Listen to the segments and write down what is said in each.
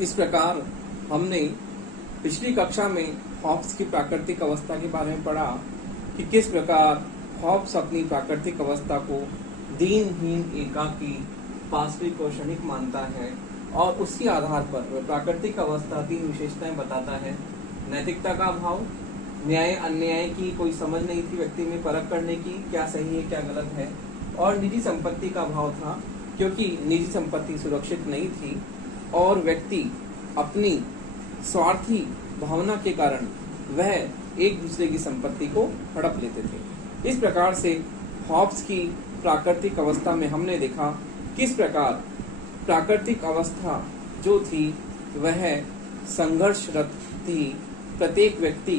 इस प्रकार हमने पिछली कक्षा में हॉब्स की प्राकृतिक अवस्था के बारे में पढ़ा कि किस प्रकार हॉब्स अपनी प्राकृतिक अवस्था को दीनहीन, एकाकी, पाशविक और क्षणिक मानता है और उसके आधार पर वह प्राकृतिक अवस्था 3 विशेषताएं बताता है। नैतिकता का अभाव, न्याय अन्याय की कोई समझ नहीं थी व्यक्ति में परख करने की, क्या सही है क्या गलत है, और निजी संपत्ति का अभाव था क्योंकि निजी संपत्ति सुरक्षित नहीं थी और व्यक्ति अपनी स्वार्थी भावना के कारण वह एक दूसरे की संपत्ति को हड़प लेते थे। इस प्रकार से हॉब्स की प्राकृतिक अवस्था में हमने देखा किस प्रकार प्राकृतिक अवस्था जो थी वह संघर्षरत थी। प्रत्येक व्यक्ति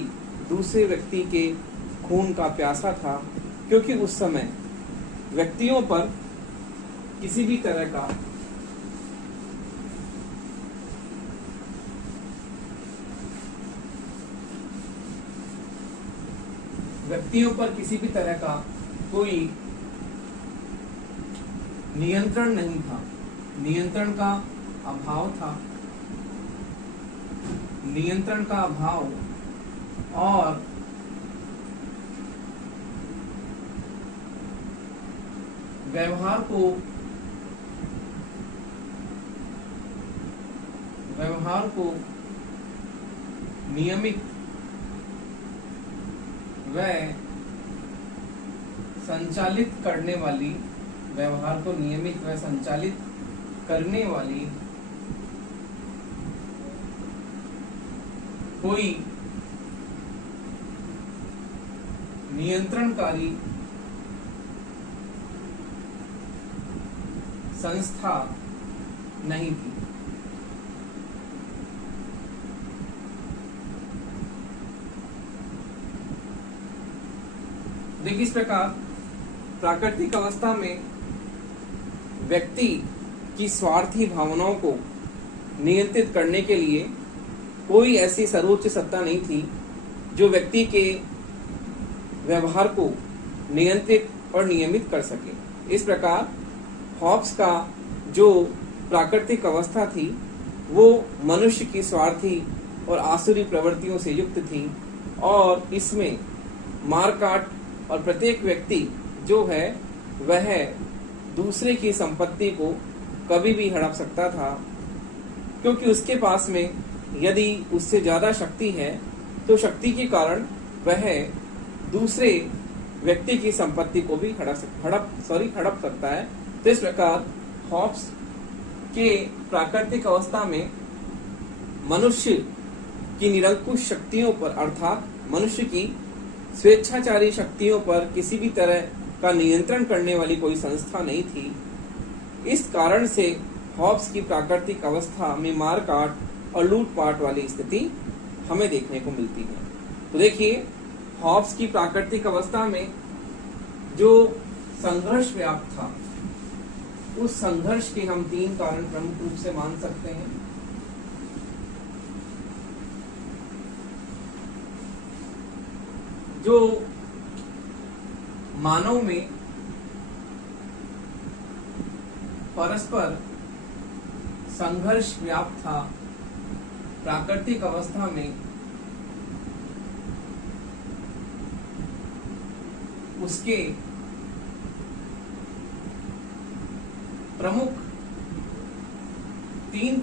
दूसरे व्यक्ति के खून का प्यासा था क्योंकि उस समय व्यक्तियों पर किसी भी तरह का कोई नियंत्रण नहीं था, नियंत्रण का अभाव और व्यवहार को नियमित व संचालित करने वाली कोई नियंत्रणकारी संस्था नहीं थी। देखिए, इस प्रकार प्राकृतिक अवस्था में व्यक्ति की स्वार्थी भावनाओं को नियंत्रित करने के लिए कोई ऐसी सर्वोच्च सत्ता नहीं थी जो व्यक्ति के व्यवहार को नियंत्रित और नियमित कर सके। इस प्रकार हॉब्स का जो प्राकृतिक अवस्था थी वो मनुष्य की स्वार्थी और आसुरी प्रवृत्तियों से युक्त थी और इसमें मारकाट और प्रत्येक व्यक्ति जो है वह दूसरे की संपत्ति को कभी भी हड़प सकता था क्योंकि उसके पास में यदि उससे ज्यादा शक्ति है तो शक्ति के कारण वह दूसरे व्यक्ति की संपत्ति को भी हड़प सकता है। तो इस प्रकार हॉब्स के प्राकृतिक अवस्था में मनुष्य की निरंकुश शक्तियों पर अर्थात मनुष्य की स्वेच्छाचारी शक्तियों पर किसी भी तरह का नियंत्रण करने वाली कोई संस्था नहीं थी। इस कारण से हॉब्स की प्राकृतिक अवस्था में मारकाट और लूटपाट वाली स्थिति हमें देखने को मिलती है। तो देखिए, हॉब्स की प्राकृतिक अवस्था में जो संघर्ष व्याप्त था उस संघर्ष के हम 3 कारण प्रमुख रूप से मान सकते हैं। जो मानव में परस्पर संघर्ष व्याप्त था प्राकृतिक अवस्था में, उसके प्रमुख 3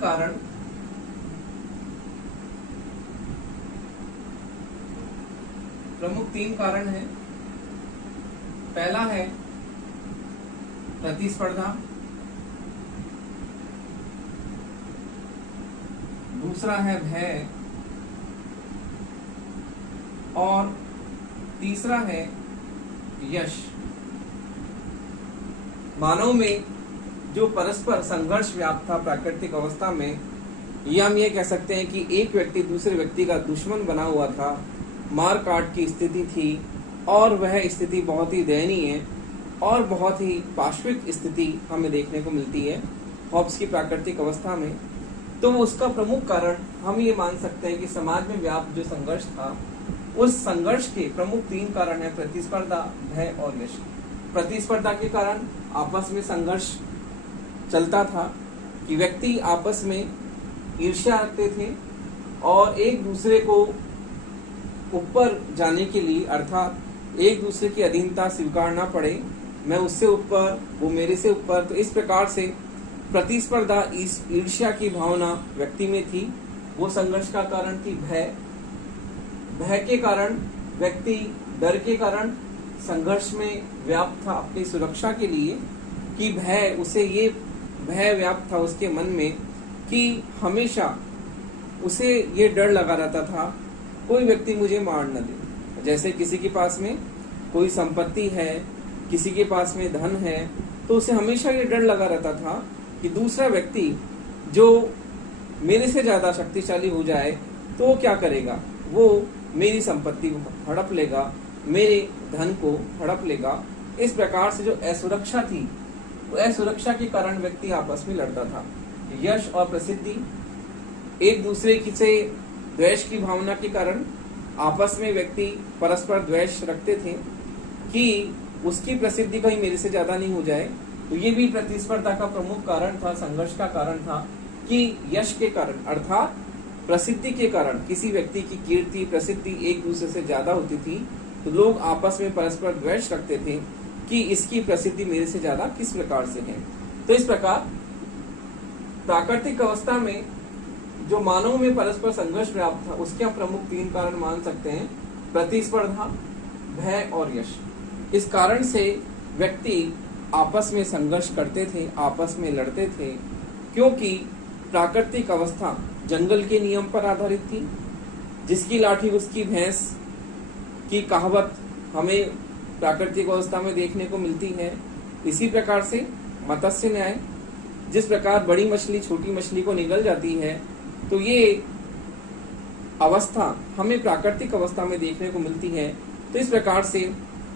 कारण हैं। पहला है प्रतिस्पर्धा, दूसरा है भय और तीसरा है यश। मानव में जो परस्पर संघर्ष व्याप्त था प्राकृतिक अवस्था में, या हम ये कह सकते हैं कि एक व्यक्ति दूसरे व्यक्ति का दुश्मन बना हुआ था, मारकाट की स्थिति थी और वह स्थिति बहुत ही दयनीय और बहुत ही पाशविक स्थिति हमें देखने को मिलती है हॉब्स की प्राकृतिक अवस्था में। तो उसका प्रमुख कारण हम ये मान सकते हैं कि समाज में व्याप्त जो संघर्ष था उस संघर्ष के प्रमुख 3 कारण है प्रतिस्पर्धा, भय और यश। प्रतिस्पर्धा के कारण आपस में संघर्ष चलता था कि व्यक्ति आपस में ईर्ष्या रखते थे और एक दूसरे को ऊपर जाने के लिए, अर्थात एक दूसरे की अधीनता स्वीकार ना पड़े, मैं उससे ऊपर, वो मेरे से ऊपर, तो इस प्रकार से प्रतिस्पर्धा, ईर्ष्या की भावना व्यक्ति में थी। वो संघर्ष का कारण थी भय। भय के कारण व्यक्ति डर के कारण संघर्ष में व्याप्त था अपनी सुरक्षा के लिए, कि भय, उसे ये भय व्याप्त था उसके मन में कि हमेशा उसे ये डर लगा रहता था कोई व्यक्ति मुझे मार न दे। जैसे किसी के पास में कोई संपत्ति है, किसी के पास में धन है, तो उसे हमेशा ये डर लगा रहता था कि दूसरा व्यक्ति जो मेरे से ज्यादा शक्तिशाली हो जाए तो वो क्या करेगा, वो मेरी संपत्ति को हड़प लेगा, मेरे धन को हड़प लेगा। इस प्रकार से जो असुरक्षा थी, वो असुरक्षा के कारण व्यक्ति आपस में लड़ता था। यश और प्रसिद्धि, एक दूसरे से द्वेष की भावना के कारण आपस में व्यक्ति परस्पर द्वेष रखते थे कि उसकी प्रसिद्धि कहीं मेरे से ज्यादा नहीं हो जाए। तो ये भी प्रतिस्पर्धा का प्रमुख कारण था, संघर्ष का कारण था कि यश के कारण अर्थात प्रसिद्धि के कारण किसी व्यक्ति की कीर्ति, प्रसिद्धि एक दूसरे से ज्यादा होती थी, तो लोग आपस में परस्पर द्वेष रखते थे कि इसकी प्रसिद्धि मेरे से ज्यादा किस प्रकार से है। तो इस प्रकार प्राकृतिक अवस्था में जो मानव में परस्पर संघर्ष व्याप्त था, उसके हम प्रमुख 3 कारण मान सकते हैं: प्रतिस्पर्धा, भय और यश। इस कारण से व्यक्ति आपस में संघर्ष करते थे, आपस में लड़ते थे, क्योंकि प्राकृतिक अवस्था जंगल के नियम पर आधारित थी। जिसकी लाठी उसकी भैंस की कहावत हमें प्राकृतिक अवस्था में देखने को मिलती है। इसी प्रकार से मत्स्य न्याय, जिस प्रकार बड़ी मछली छोटी मछली को निगल जाती है, तो ये अवस्था हमें प्राकृतिक अवस्था में देखने को मिलती है। तो इस प्रकार से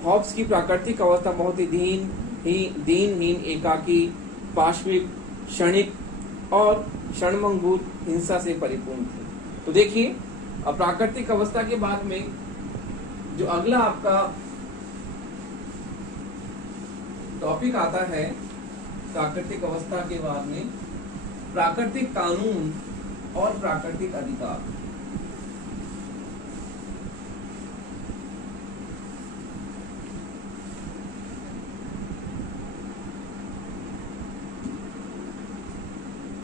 हॉब्स की प्राकृतिक अवस्था बहुत ही दीनहीन, एकाकी, पाशविक, क्षणिक और क्षणभंगुर हिंसा से परिपूर्ण थी। तो देखिए, अब प्राकृतिक अवस्था के बाद में जो अगला आपका टॉपिक आता है, प्राकृतिक अवस्था के बाद में प्राकृतिक कानून और प्राकृतिक अधिकार।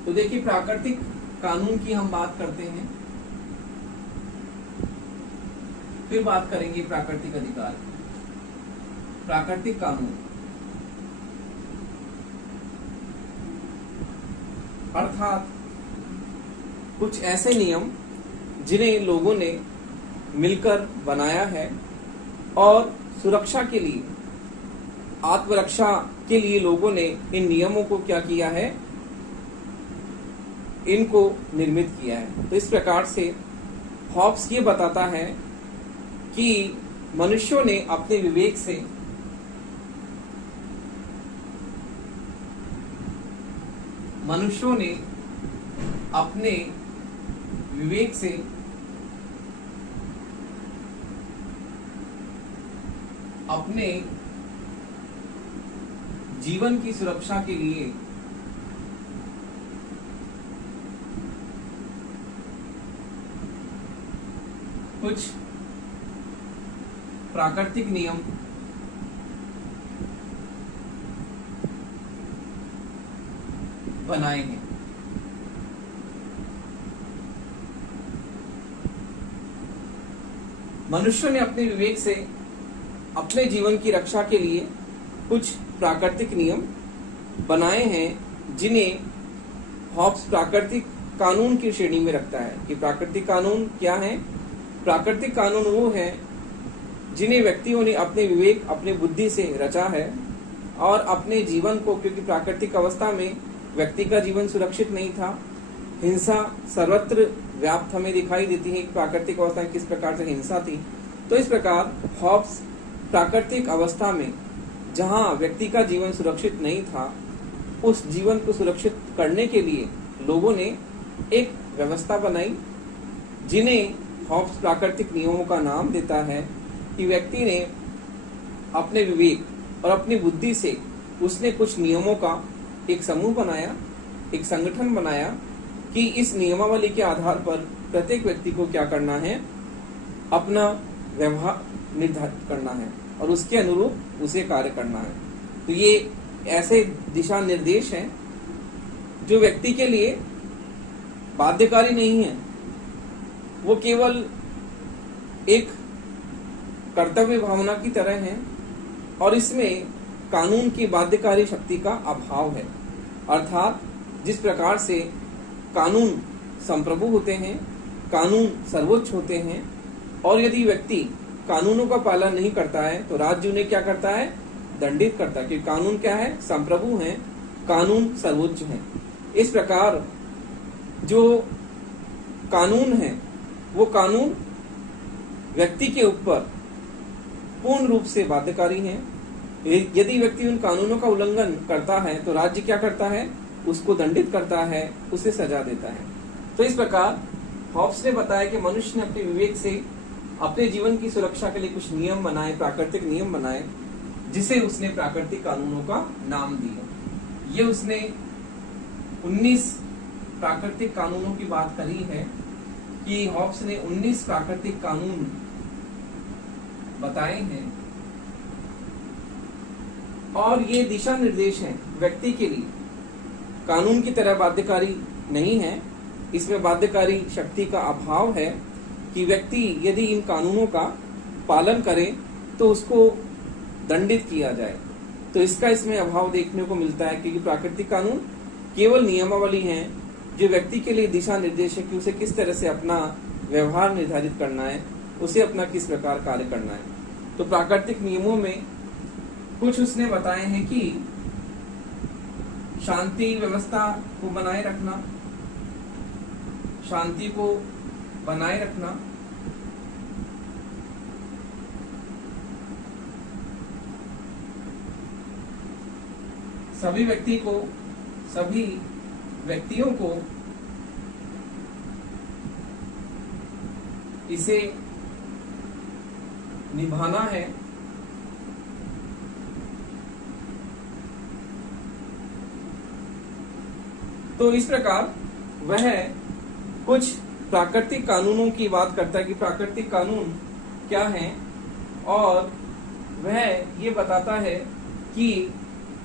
तो देखिए, प्राकृतिक कानून की हम बात करते हैं, फिर बात करेंगे प्राकृतिक अधिकार। प्राकृतिक कानून अर्थात कुछ ऐसे नियम जिन्हें लोगों ने मिलकर बनाया है और सुरक्षा के लिए, आत्मरक्षा के लिए लोगों ने इन नियमों को क्या किया है, इनको निर्मित किया है। तो इस प्रकार से हॉब्स ये बताता है कि मनुष्यों ने अपने विवेक से अपने जीवन की सुरक्षा के लिए कुछ प्राकृतिक नियम बनाए हैं। मनुष्यों ने अपने विवेक से अपने जीवन की रक्षा के लिए कुछ प्राकृतिक नियम बनाए हैं, जिन्हें हॉब्स प्राकृतिक कानून की श्रेणी में रखता है। कि प्राकृतिक कानून क्या है? प्राकृतिक कानून वो है जिन्हें व्यक्तियों ने अपने विवेक, अपने बुद्धि से रचा है और अपने जीवन को, क्योंकि प्राकृतिक अवस्था में व्यक्ति का जीवन सुरक्षित नहीं था, हिंसा सर्वत्र व्याप्त हमें दिखाई देती है। प्राकृतिक अवस्था में किस प्रकार से हिंसा थी। तो इस प्रकार हॉब्स प्राकृतिक अवस्था में जहां व्यक्ति का जीवन सुरक्षित नहीं था, उस जीवन को सुरक्षित करने के लिए लोगों ने एक व्यवस्था बनाई, जिन्हें हॉब्स प्राकृतिक नियमों का नाम देता है। कि व्यक्ति ने अपने विवेक और अपनी बुद्धि से उसने कुछ नियमों का एक समूह बनाया, एक संगठन बनाया, कि इस नियमावली के आधार पर प्रत्येक व्यक्ति को क्या करना है, अपना व्यवहार निर्धारित करना है और उसके अनुरूप उसे कार्य करना है। तो ये ऐसे दिशा निर्देश हैं जो व्यक्ति के लिए बाध्यकारी नहीं है, वो केवल एक कर्तव्य भावना की तरह है और इसमें कानून की बाध्यकारी शक्ति का अभाव है। अर्थात जिस प्रकार से कानून संप्रभु होते हैं, कानून सर्वोच्च होते हैं और यदि व्यक्ति कानूनों का पालन नहीं करता है तो राज्य उन्हें क्या करता है, दंडित करता है, क्योंकि कानून क्या है, संप्रभु है, कानून सर्वोच्च है। इस प्रकार जो कानून है वो कानून व्यक्ति के ऊपर पूर्ण रूप से बाध्यकारी है। यदि व्यक्ति उन कानूनों का उल्लंघन करता है तो राज्य क्या करता है, उसको दंडित करता है, उसे सजा देता है। तो इस प्रकार हॉब्स ने बताया कि मनुष्य ने अपने विवेक से अपने जीवन की सुरक्षा के लिए कुछ नियम बनाए, प्राकृतिक नियम बनाए, जिसे उसने प्राकृतिक कानूनों का नाम दिया। ये उसने 19 प्राकृतिक कानूनों की बात करी है कि हॉब्स ने 19 प्राकृतिक कानून बताए हैं और ये दिशा निर्देश हैं व्यक्ति के लिए। कानून की तरह बाध्यकारी नहीं है, इसमें बाध्यकारी शक्ति का अभाव है कि व्यक्ति यदि इन कानूनों का पालन करे तो उसको दंडित किया जाए। तो इसका इसमें अभाव देखने को मिलता है, क्योंकि प्राकृतिक कानून केवल नियमावली हैं जो व्यक्ति के लिए दिशा निर्देश है कि उसे किस तरह से अपना व्यवहार निर्धारित करना है, उसे अपना किस प्रकार कार्य करना है। तो प्राकृतिक नियमों में कुछ उसने बताए हैं कि शांति व्यवस्था को बनाए रखना, शांति को बनाए रखना, सभी व्यक्तियों को इसे निभाना है। तो इस प्रकार वह कुछ प्राकृतिक कानूनों की बात करता है कि प्राकृतिक कानून क्या हैं, और वह ये बताता है कि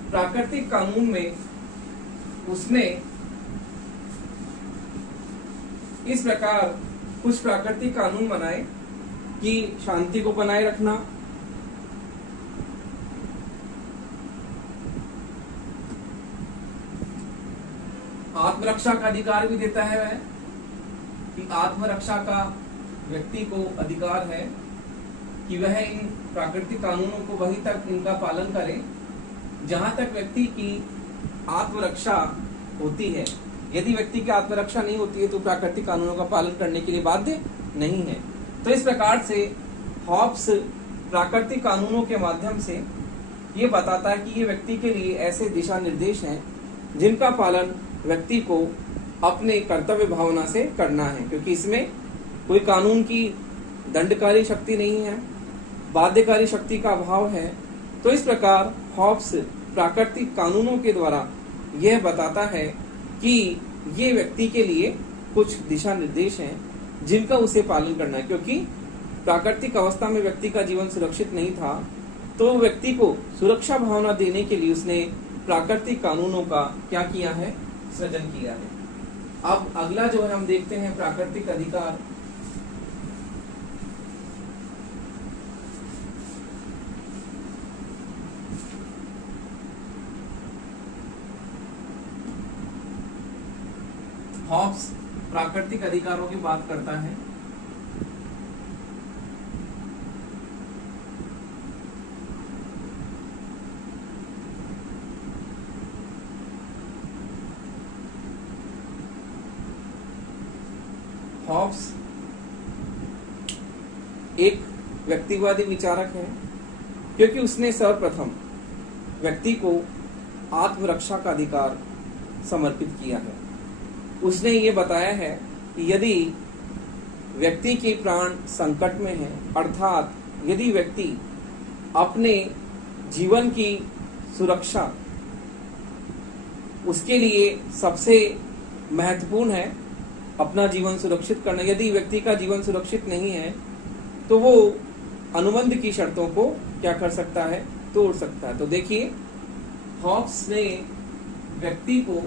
प्राकृतिक कानून में उसने इस प्रकार कुछ प्राकृतिक कानून बनाए कि शांति को बनाए रखना, आत्मरक्षा का अधिकार भी देता है वह, कि आत्मरक्षा का व्यक्ति को अधिकार है कि वह इन प्राकृतिक कानूनों को वहीं तक इनका पालन करे जहां तक व्यक्ति की आत्मरक्षा होती है। यदि व्यक्ति की आत्मरक्षा नहीं होती है तो प्राकृतिक कानूनों का पालन करने के लिए बाध्य नहीं है। तो इस प्रकार से हॉब्स प्राकृतिक कानूनों के माध्यम से ये बताता है कि ये व्यक्ति के लिए ऐसे दिशा निर्देश हैं जिनका पालन व्यक्ति को अपने कर्तव्य भावना से करना है, क्योंकि इसमें कोई कानून की दंडकारी शक्ति नहीं है, बाध्यकारी शक्ति का अभाव है। तो इस प्रकार हॉब्स प्राकृतिक कानूनों के द्वारा यह बताता है कि ये व्यक्ति के लिए कुछ दिशा निर्देश हैं जिनका उसे पालन करना है, क्योंकि प्राकृतिक अवस्था में व्यक्ति का जीवन सुरक्षित नहीं था, तो व्यक्ति को सुरक्षा भावना देने के लिए उसने प्राकृतिक कानूनों का क्या किया है, सृजन किया है। अब अगला जो है हम देखते हैं प्राकृतिक अधिकार। हॉब्स प्राकृतिक अधिकारों की बात करता है। हॉब्स एक व्यक्तिवादी विचारक है, क्योंकि उसने सर्वप्रथम व्यक्ति को आत्मरक्षा का अधिकार समर्पित किया है। उसने ये बताया है कि यदि व्यक्ति के प्राण संकट में है, अर्थात यदि व्यक्ति अपने जीवन की सुरक्षा उसके लिए सबसे महत्वपूर्ण है अपना जीवन सुरक्षित करना। यदि व्यक्ति का जीवन सुरक्षित नहीं है तो वो अनुबंध की शर्तों को क्या कर सकता है, तोड़ सकता है। तो देखिए, हॉब्स ने व्यक्ति को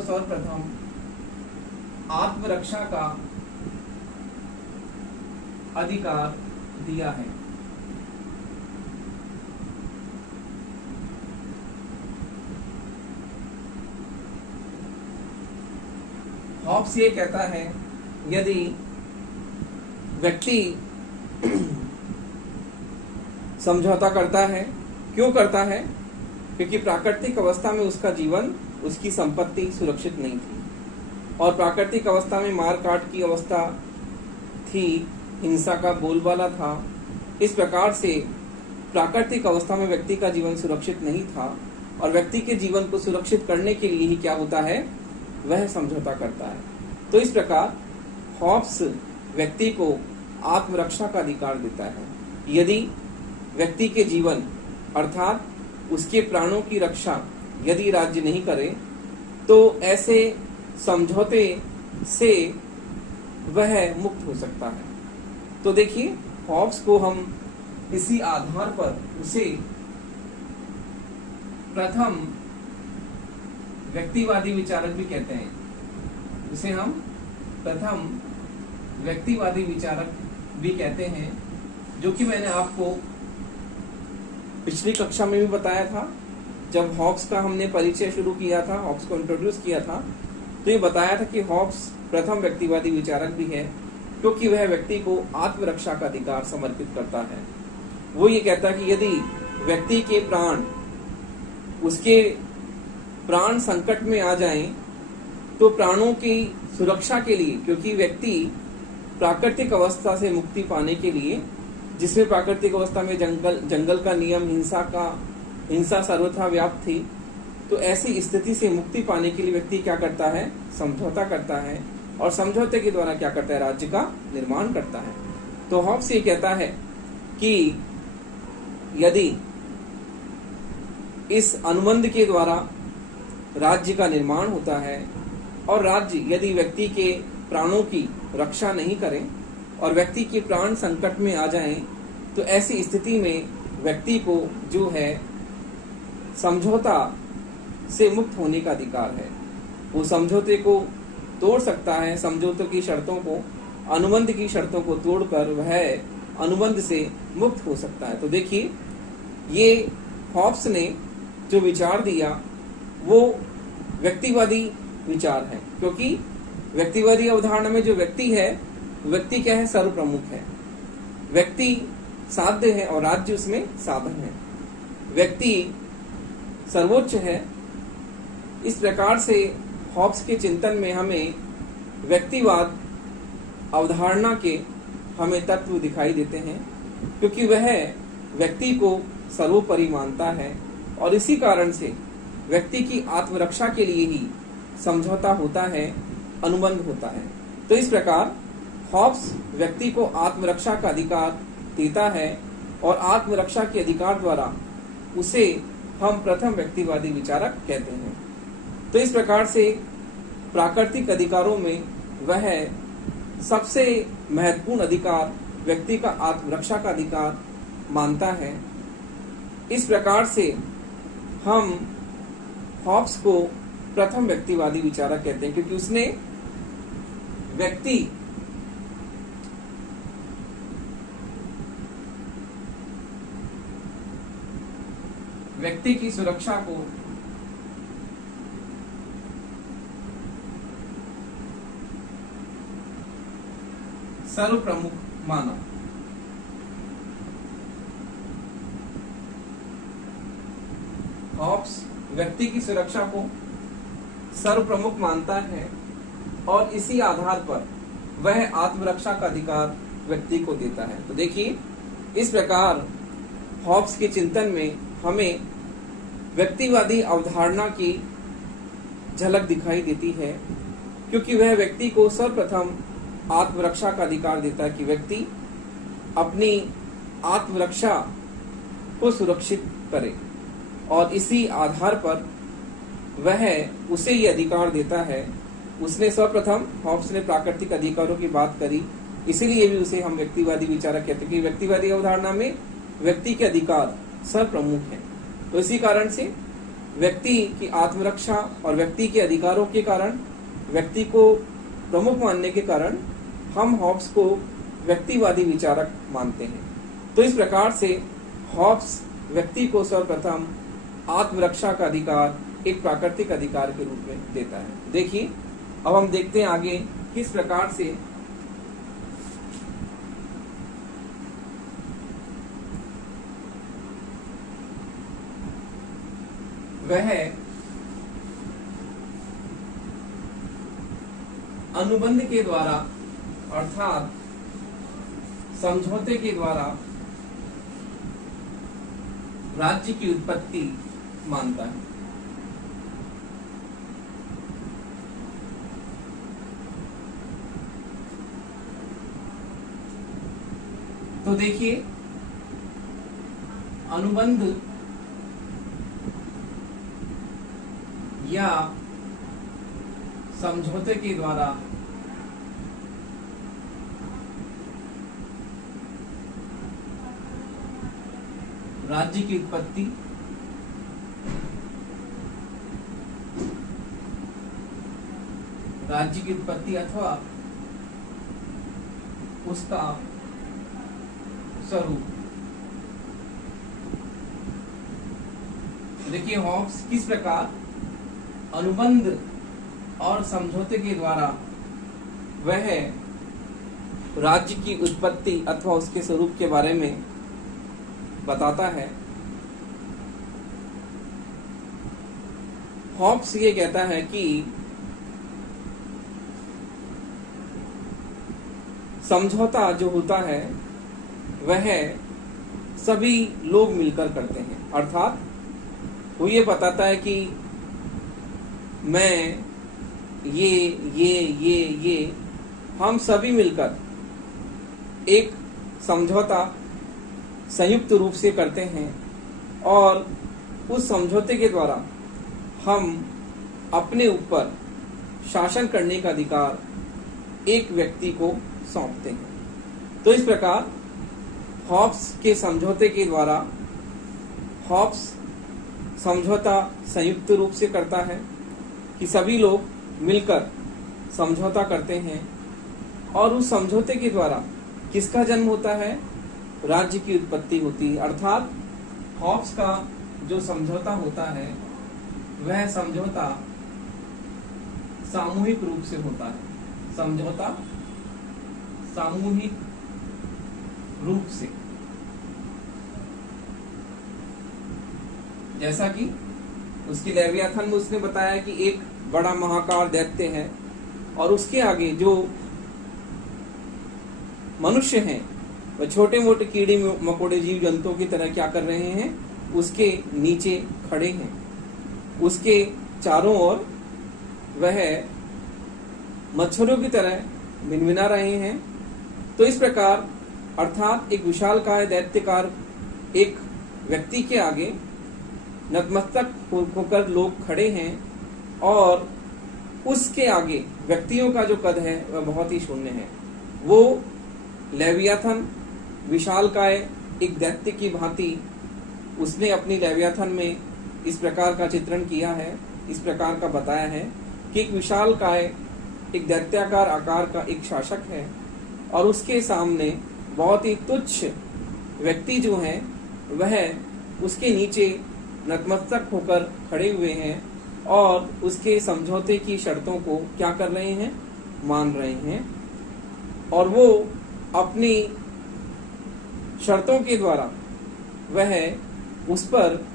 सर्वप्रथम आत्मरक्षा का अधिकार दिया है। हॉब्स ये कहता है, यदि व्यक्ति समझौता करता है, क्यों करता है? क्योंकि प्राकृतिक अवस्था में उसका जीवन, उसकी संपत्ति सुरक्षित नहीं थी, और प्राकृतिक अवस्था में मार काट की अवस्था थी, हिंसा का बोलबाला था। इस प्रकार से प्राकृतिक अवस्था में व्यक्ति का जीवन सुरक्षित नहीं था, और व्यक्ति के जीवन को सुरक्षित करने के लिए ही क्या होता है, वह समझौता करता है। तो इस प्रकार हॉब्स व्यक्ति को आत्मरक्षा का अधिकार देता है। यदि व्यक्ति के जीवन अर्थात उसके प्राणों की रक्षा यदि राज्य नहीं करे, तो ऐसे समझौते से वह मुक्त हो सकता है। तो देखिए, हॉब्स को हम इसी आधार पर उसे प्रथम व्यक्तिवादी विचारक भी कहते हैं। उसे हम प्रथम व्यक्तिवादी विचारक भी कहते हैं, जो कि मैंने आपको पिछली कक्षा में भी बताया था। जब हॉब्स का हमने परिचय शुरू किया था, हॉब्स को इंट्रोड्यूस किया था, तो ये बताया था कि हॉब्स प्रथम व्यक्तिवादी विचारक भी है, क्योंकि वह व्यक्ति को आत्मरक्षा का अधिकार समर्पित करता है। वो ये कहता है कि यदि व्यक्ति के प्राण, उसके प्राण संकट में आ जाएं, तो प्राणों की सुरक्षा के लिए, क्योंकि व्यक्ति प्राकृतिक अवस्था से मुक्ति पाने के लिए, जिसमें प्राकृतिक अवस्था में जंगल का नियम, हिंसा सर्वथा व्याप्त थी, तो ऐसी स्थिति से मुक्ति पाने के लिए व्यक्ति क्या करता है, समझौता करता है, और समझौते के द्वारा क्या करता है, राज्य का निर्माण करता है। तो हॉब्स ये कहता है कि यदि इस अनुबंध के द्वारा राज्य का निर्माण होता है, और राज्य यदि व्यक्ति के प्राणों की रक्षा नहीं करे और व्यक्ति के प्राण संकट में आ जाएं, तो ऐसी स्थिति में व्यक्ति को जो है समझौता से मुक्त होने का अधिकार है। वो समझौते को तोड़ सकता है, समझौते की शर्तों को, अनुबंध की शर्तों को तोड़कर वह अनुबंध से मुक्त हो सकता है। तो देखिए, ये हॉब्स ने जो विचार दिया वो व्यक्तिवादी विचार है, क्योंकि व्यक्तिवादी अवधारणा में जो व्यक्ति है, व्यक्ति क्या है, सर्वप्रमुख है। व्यक्ति साध्य है और राज्य उसमें साधन है। व्यक्ति सर्वोच्च है। इस प्रकार से हॉब्स के चिंतन में हमें व्यक्तिवाद अवधारणा के हमें तत्व दिखाई देते हैं, क्योंकि वह व्यक्ति को सर्वोपरि मानता है, और इसी कारण से व्यक्ति की आत्मरक्षा के लिए ही समझौता होता है, अनुबंध होता है। तो इस प्रकार हॉब्स व्यक्ति को आत्मरक्षा का अधिकार देता है, और आत्मरक्षा के अधिकार द्वारा उसे हम प्रथम व्यक्तिवादी विचारक कहते हैं। तो इस प्रकार से प्राकृतिक अधिकारों में वह सबसे महत्वपूर्ण अधिकार व्यक्ति का आत्मरक्षा का अधिकार मानता है। इस प्रकार से हम हॉब्स को प्रथम व्यक्तिवादी विचारक कहते हैं, क्योंकि उसने व्यक्ति की सुरक्षा को सर्वप्रमुख माना। हॉब्स व्यक्ति की सुरक्षा को सर्वप्रमुख मानता है, और इसी आधार पर वह आत्मरक्षा का अधिकार व्यक्ति को देता है। तो देखिए, इस प्रकार हॉब्स के चिंतन में हमें व्यक्तिवादी अवधारणा की झलक दिखाई देती है, क्योंकि वह व्यक्ति को सर्वप्रथम आत्मरक्षा का अधिकार देता है कि व्यक्ति अपनी आत्मरक्षा को सुरक्षित करे, और इसी आधार पर वह उसे ये अधिकार देता है। उसने सर्वप्रथम हॉब्स ने प्राकृतिक अधिकारों की बात करी, इसीलिए भी उसे हम व्यक्तिवादी विचारक कहते हैं कि व्यक्तिवादी अवधारणा में व्यक्ति के अधिकार सर्वप्रमुख हैं। तो इसी कारण से व्यक्ति की आत्मरक्षा और व्यक्ति के अधिकारों के कारण, व्यक्ति को प्रमुख मानने के कारण हम हॉब्स को व्यक्तिवादी विचारक मानते हैं। तो इस प्रकार से हॉब्स व्यक्ति को सर्वप्रथम आत्मरक्षा का अधिकार एक प्राकृतिक अधिकार के रूप में देता है। देखिए, अब हम देखते हैं आगे किस प्रकार से वह अनुबंध के द्वारा अर्थात समझौते के द्वारा राज्य की उत्पत्ति मानता है। तो देखिए, अनुबंध या समझौते के द्वारा राज्य की उत्पत्ति अथवा उसका स्वरूप। देखिए, हॉब्स किस प्रकार अनुबंध और समझौते के द्वारा वह राज्य की उत्पत्ति अथवा उसके स्वरूप के बारे में बताता है। हॉब्स ये कहता है कि समझौता जो होता है वह सभी लोग मिलकर करते हैं, अर्थात वो ये बताता है कि मैं ये हम सभी मिलकर एक समझौता संयुक्त रूप से करते हैं, और उस समझौते के द्वारा हम अपने ऊपर शासन करने का अधिकार एक व्यक्ति को सौंपते हैं। तो इस प्रकार हॉब्स के समझौते के द्वारा हॉब्स समझौता संयुक्त रूप से करता है कि सभी लोग मिलकर समझौता करते हैं, और उस समझौते के द्वारा किसका जन्म होता है? राज्य की उत्पत्ति होती है। अर्थात हॉब्स का जो समझौता होता है वह समझौता सामूहिक रूप से होता है। समझौता सामूहिक रूप से, जैसा कि उसकी लेवियाथन में उसने बताया कि एक बड़ा महाकाय दैत्य है, और उसके आगे जो मनुष्य हैं वह छोटे मोटे कीड़े मकोड़े जीव जंतुओं की तरह क्या कर रहे हैं? उसके नीचे खड़े हैं, उसके चारों ओर वह मच्छरों की तरह भिनभिना रहे हैं। तो इस प्रकार अर्थात एक विशालकाय दैत्यकार एक व्यक्ति के आगे नतमस्तक होकर लोग खड़े हैं, और उसके आगे व्यक्तियों का जो कद है वह बहुत ही शून्य है। वो लेवियाथन विशालकाय एक दैत्य की भांति उसने अपनी लेवियाथन में इस प्रकार का चित्रण किया है, इस प्रकार का बताया है कि एक विशालकाय एक दैत्याकार आकार का एक शासक है, और उसके सामने बहुत ही तुच्छ व्यक्ति जो हैं वह उसके नीचे नतमस्तक होकर खड़े हुए हैं, और उसके समझौते की शर्तों को क्या कर रहे हैं? मान रहे हैं, और वो अपनी शर्तों के द्वारा वह उस पर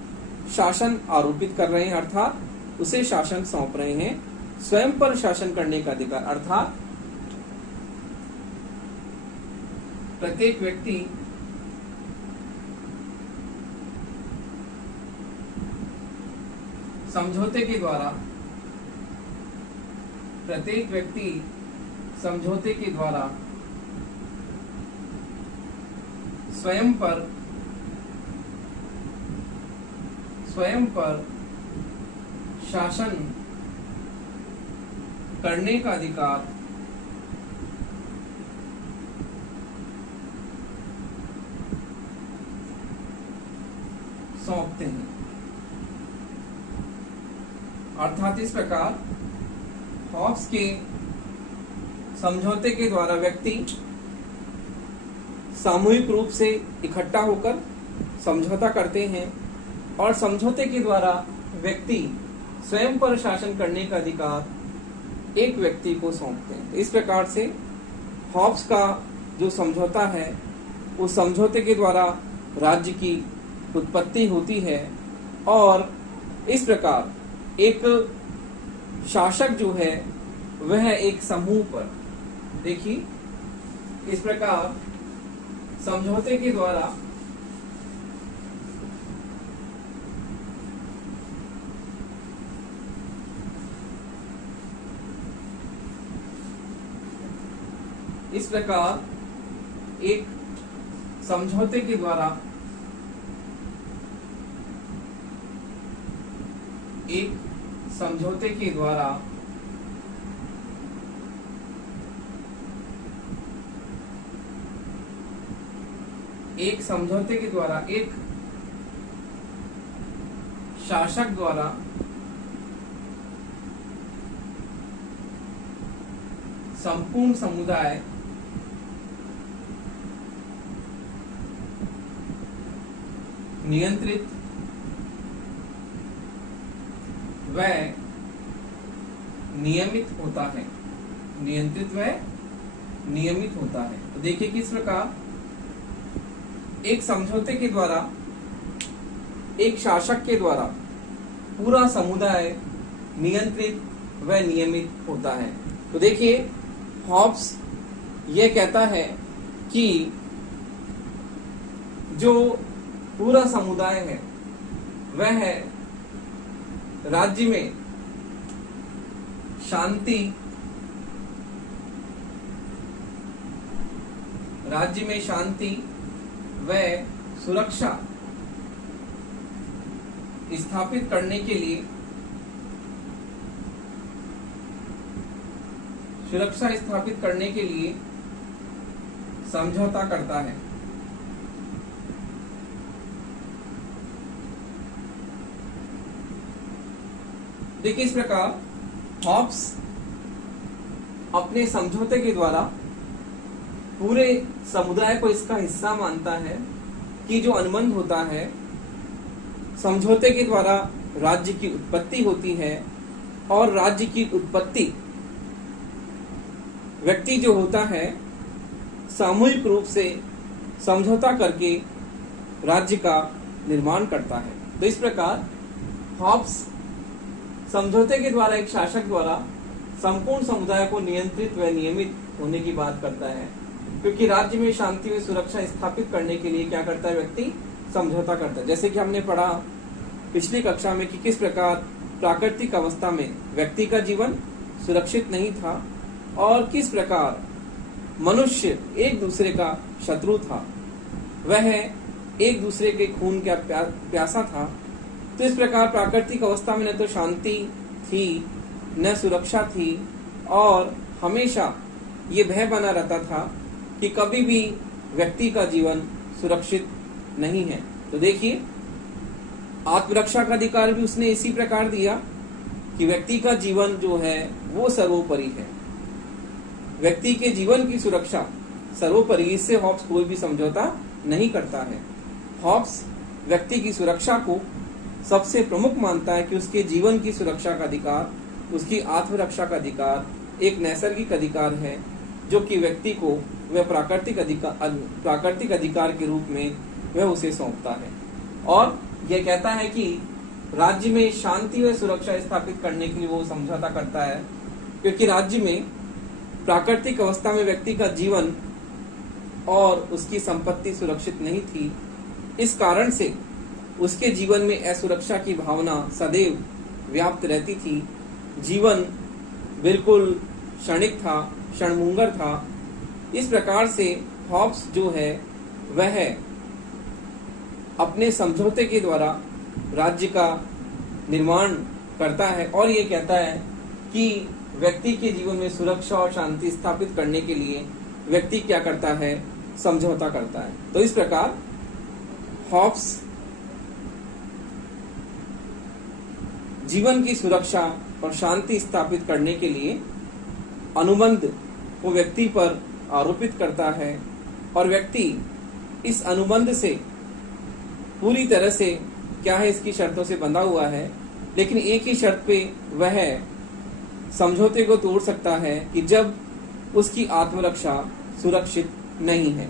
शासन आरोपित कर रहे हैं, अर्थात उसे शासन सौंप रहे हैं, स्वयं पर शासन करने का अधिकार। अर्थात प्रत्येक व्यक्ति समझौते के द्वारा स्वयं पर शासन करने का अधिकार सौंपते हैं। अर्थात इस प्रकार हॉब्स के समझौते के द्वारा व्यक्ति सामूहिक रूप से इकट्ठा होकर समझौता करते हैं और समझौते के द्वारा व्यक्ति स्वयं पर शासन करने का अधिकार एक व्यक्ति को सौंपते हैं। इस प्रकार से हॉब्स का जो समझौता है उस समझौते के द्वारा राज्य की उत्पत्ति होती है और इस प्रकार एक शासक जो है वह एक समूह पर, देखिए इस प्रकार समझौते के द्वारा एक समझौते के द्वारा एक शासक द्वारा संपूर्ण समुदाय नियंत्रित व नियमित होता है। तो देखिए किस प्रकार एक समझौते के द्वारा एक शासक के द्वारा पूरा समुदाय नियंत्रित व नियमित होता है। तो देखिए हॉब्स यह कहता है कि जो पूरा समुदाय है वह राज्य में शांति व सुरक्षा स्थापित करने के लिए समझौता करता है। देखिए इस प्रकार हॉब्स अपने समझौते के द्वारा पूरे समुदाय को इसका हिस्सा मानता है कि जो अनुबंध होता है समझौते के द्वारा राज्य की उत्पत्ति होती है और राज्य की उत्पत्ति व्यक्ति जो होता है सामूहिक रूप से समझौता करके राज्य का निर्माण करता है। तो इस प्रकार हॉब्स समझौते के द्वारा एक शासक द्वारा संपूर्ण समुदाय को नियंत्रित व नियमित होने की बात करता है, क्योंकि राज्य में शांति व सुरक्षा स्थापित करने के लिए क्या करता है व्यक्ति समझौता करता है। जैसे कि हमने पढ़ा पिछली कक्षा में कि किस प्रकार प्राकृतिक अवस्था में व्यक्ति का जीवन सुरक्षित नहीं था और किस प्रकार मनुष्य एक दूसरे का शत्रु था, वह एक दूसरे के खून का प्यासा था। तो इस प्रकार प्राकृतिक अवस्था में न तो शांति थी न सुरक्षा थी और हमेशा ये भय बना रहता था कि कभी भी व्यक्ति का जीवन सुरक्षित नहीं है। तो देखिए आत्मरक्षा का अधिकार भी उसने इसी प्रकार दिया कि व्यक्ति का जीवन जो है वो सर्वोपरि है, व्यक्ति के जीवन की सुरक्षा सर्वोपरि। इससे हॉब्स कोई भी समझौता नहीं करता है। हॉब्स व्यक्ति की सुरक्षा को सबसे प्रमुख मानता है कि उसके जीवन की सुरक्षा का अधिकार, उसकी आत्मरक्षा का अधिकार एक नैसर्गिक अधिकार है जो कि व्यक्ति को वह प्राकृतिक अधिकार के रूप में वह उसे सौंपता है। और यह कहता है कि राज्य में शांति व सुरक्षा स्थापित करने के लिए वो समझौता करता है, क्योंकि राज्य में प्राकृतिक अवस्था में व्यक्ति का जीवन और उसकी संपत्ति सुरक्षित नहीं थी। इस कारण से उसके जीवन में असुरक्षा की भावना सदैव व्याप्त रहती थी। जीवन बिल्कुल क्षणिक था, क्षणभंगुर था। इस प्रकार से हॉब्स जो है वह अपने समझौते के द्वारा राज्य का निर्माण करता है और ये कहता है कि व्यक्ति के जीवन में सुरक्षा और शांति स्थापित करने के लिए व्यक्ति क्या करता है, समझौता करता है। तो इस प्रकार हॉब्स जीवन की सुरक्षा और शांति स्थापित करने के लिए अनुबंध को व्यक्ति पर आरोपित करता है और व्यक्ति इस अनुबंध से पूरी तरह से क्या है, इसकी शर्तों से बंधा हुआ है, लेकिन एक ही शर्त पे वह समझौते को तोड़ सकता है कि जब उसकी आत्मरक्षा सुरक्षित नहीं है।